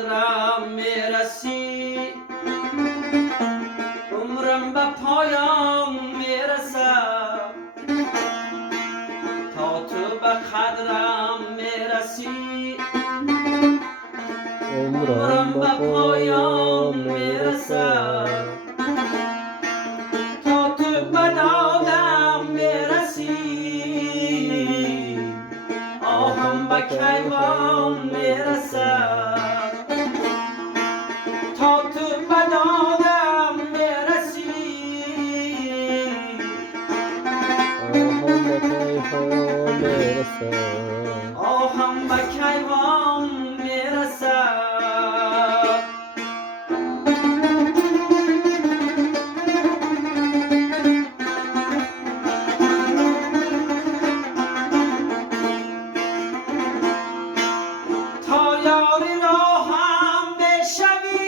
قدرم میرسی، عمرم به پایان میرسد تا تو به قدرم میرسی، عمرم به پایان میرسد تا تو به دادم میرسی، آهم به کیوان میرسد تا تو به دادم میرسی، آهم به کیوان میرسد. تا یاری راهم بشوی،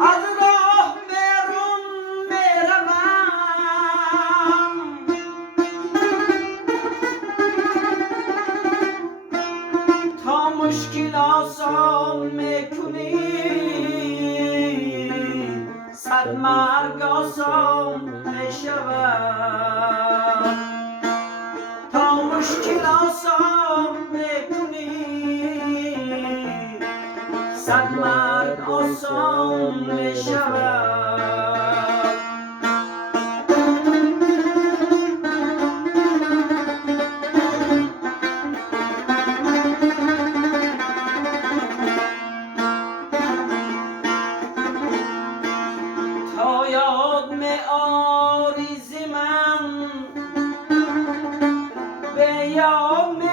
از راه بیرون میروم، تا مشکل آسان میکنی، صد مرگ آسان میشود، تا مشکل آسان میکنی، صد مرگ آسان میشود. تا یاد می آری ز من، به یاد می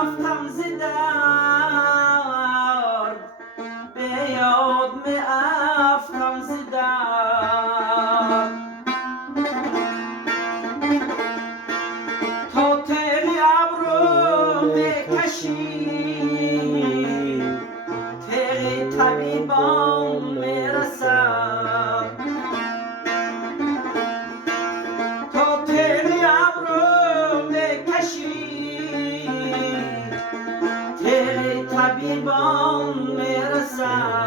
افتم ز درد، به یاد می افتم ز درد، تا تیغ ابرو می کشی، تیغ طبیبان می رسد، تا تیغ ابرو می کشی، تیغ طبیبان می رسد.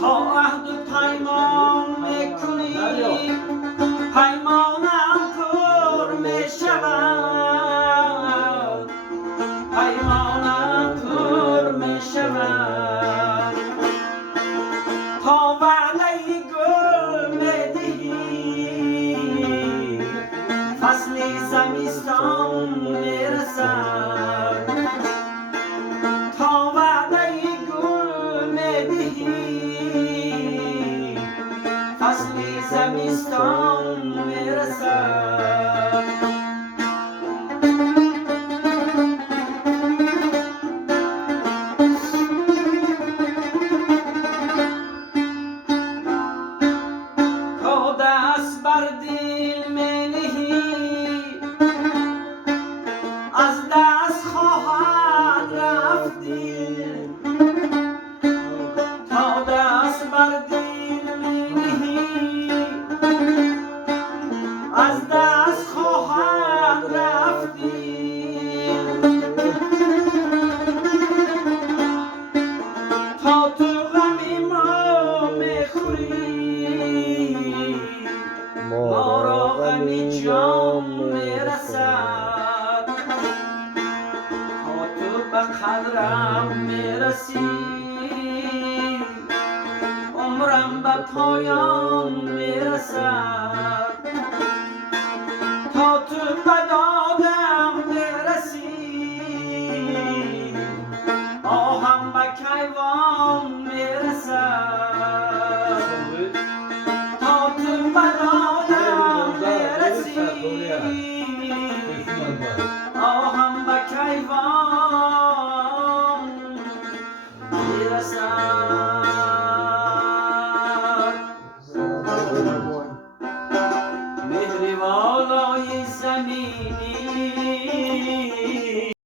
تا عهد و پیمان میکنی، پیمانم پر میشود، پیمانم پر میشود، تا وعده گل میدهی، فصل زمستان میرسد، تا وعده گل میدهی، فصل زمستان میرسد. تا دست بر دل می نهی، از دست خواهد رفت دل، تا دست بر دل می نهی، از دست خواهد رفت دل، تا تو غم ما میخوری، ما را غم جان میرسد، تا تو به قدرم میرسی، عمرم به پایان میرسد، تا تو به دادم میرسی، آهم به کیوان میرسد، تا تو به دادم میرسی، آهم به کیوان میرسد. کالای زمینی